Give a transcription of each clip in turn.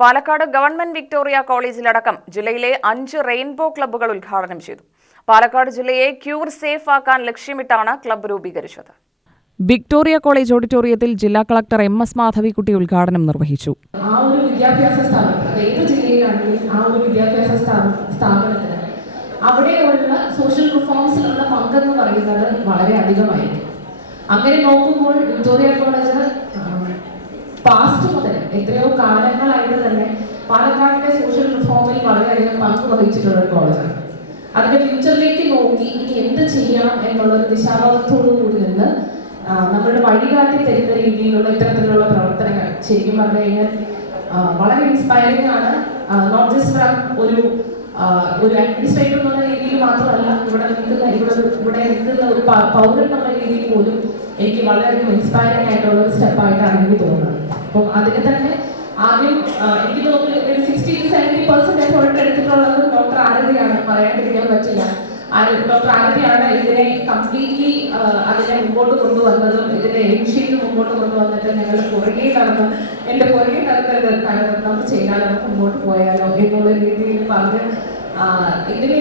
Palakkad government Victoria കോളേജിലടക്കം ജില്ലയിലെ അഞ്ച് rainbow ക്ലബ്ബുകൾ ഉദ്ഘാടനം ചെയ്തു. പാലക്കാട് ജില്ലയെ ക്യൂർ സേഫ് ആക്കാൻ ലക്ഷ്യമിട്ടാണ് ക്ലബ്ബ് രൂപീകരിച്ചത്. വിക്ടോറിയ കോളേജ് ഓഡിറ്റോറിയത്തിൽ ജില്ലാ കളക്ടർ എം എസ് മാധവിക്കുട്ടി ഉദ്ഘാടനം നിർവഹിച്ചു. ആ ഒരു വിദ്യാഭ്യാസ സ്ഥാപനം അത് ഏത് ജില്ലയിലാണെങ്കിലും ആ ഒരു വിദ്യാഭ്യാസ സ്ഥാപനത്തിന് അവിടെയുള്ള സോഷ്യൽ റിഫോംസിലുള്ള പങ്കെന്ന് പറയുന്നത് വളരെ അധികമായിരിക്കും. അങ്ങനെ നോക്കുമ്പോൾ വിക്ടോറിയ കോളേജ് പാസ്റ്റ് മുതൽ എത്രയോ കാലങ്ങളായിട്ട് തന്നെ പാലക്കാടിന്റെ സോഷ്യൽ റിഫോമിൽ വളരെയധികം പങ്ക് വഹിച്ചിട്ടുള്ള ഒരു കോളേജാണ്. അതിന്റെ ഫ്യൂച്ചറിലേക്ക് നോക്കി ഇനി എന്ത് ചെയ്യണം എന്നുള്ള ഒരു ദിശാബോധത്തോടു കൂടി നിന്ന് നമ്മളുടെ വഴികാട്ടി തരുന്ന രീതിയിലുള്ള ഇത്തരത്തിലുള്ള പ്രവർത്തനങ്ങൾ ശരിക്കും പറഞ്ഞു കഴിഞ്ഞാൽ വളരെ ഇൻസ്പയറിംഗ് ആണ്. നോട്ട് ജസ്റ്റ് ഫ്രം ഒരു ഒരു അഡ്മിനിസ്ട്രേറ്റർ എന്നുള്ള രീതിയിൽ മാത്രമല്ല ഇവിടെ നിൽക്കുന്ന ഇവിടെ ഇവിടെ നിൽക്കുന്ന ഒരു പൗരൻ എന്നുള്ള രീതിയിൽ പോലും എനിക്ക് വളരെയധികം ഇൻസ്പയറിംഗ് ആയിട്ടുള്ള ഒരു സ്റ്റെപ്പായിട്ടാണ് എനിക്ക് തോന്നുന്നത്. അപ്പം അതിന് തന്നെ ആദ്യം എനിക്ക് തോന്നുന്നു സെവന്റി പെർസെന്റ് എഫേർട്ട് എടുത്തിട്ടുള്ളത് ഡോക്ടർ ആരതിയാണ്? പറയാണ്ടിരിക്കാൻ പറ്റില്ല. ഡോക്ടർ ആരതിയാണ് ഇതിനെ കംപ്ലീറ്റ്ലി അതിനെ മുമ്പോട്ട് കൊണ്ടുവന്നതും ഇതിനെ എയിംഷീറ്റ് മുമ്പോട്ട് കൊണ്ടുവന്നിട്ട് ഞങ്ങൾ പുറകെ നടന്നു. എന്റെ പുറകെ നടന്നത് നമുക്ക് ചെയ്താലോ നമുക്ക് മുമ്പോട്ട് പോയാലോ എന്നുള്ള രീതിയിൽ പറഞ്ഞ് ഇതിനെ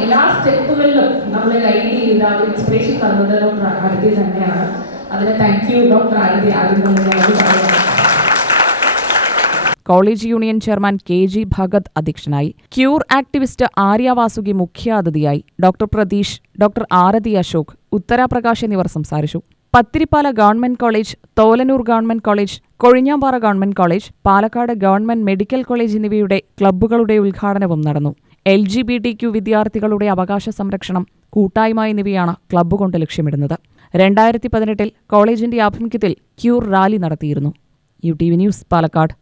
എല്ലാ സ്റ്റെപ്പുകളിലും നമ്മളെ ഗൈഡ് ചെയ്ത ഇൻസ്പിറേഷൻ തന്നത് ഡോക്ടർ ആരതി തന്നെയാണ്. അതിന് താങ്ക് യു ഡോക്ടർ ആരതി ആദ്യം college union chairman K G Bhagat അധ്യക്ഷനായി. ക്യൂർ ആക്ടിവിസ്റ്റ് ആര്യ വാസുകി മുഖ്യാതിഥിയായി ഡോക്ടർ പ്രതീഷ് ഡോക്ടർ ആരതി അശോക് ഉത്തരാപ്രകാശ് എന്നിവർ സംസാരിച്ചു. Pathiripala government college Tholanur government college Kozhinjampara government college Palakkad government medical college എന്നിവയുടെ ക്ലബ്ബുകളുടെ ഉദ്ഘാടനവും നടന്നു. L G B T Q വിദ്യാർത്ഥികളുടെ അവകാശ സംരക്ഷണം കൂട്ടായ്മ എന്നിവയാണ് ക്ലബ്ബ് കൊണ്ട് ലക്ഷ്യമിടുന്നത്. രണ്ടായിരത്തി പതിനെട്ടിൽ കോളേജിന്റെ ആഭിമുഖ്യത്തിൽ ക്യൂർ റാലി നടത്തിയിരുന്നു. U T V news Palakkad.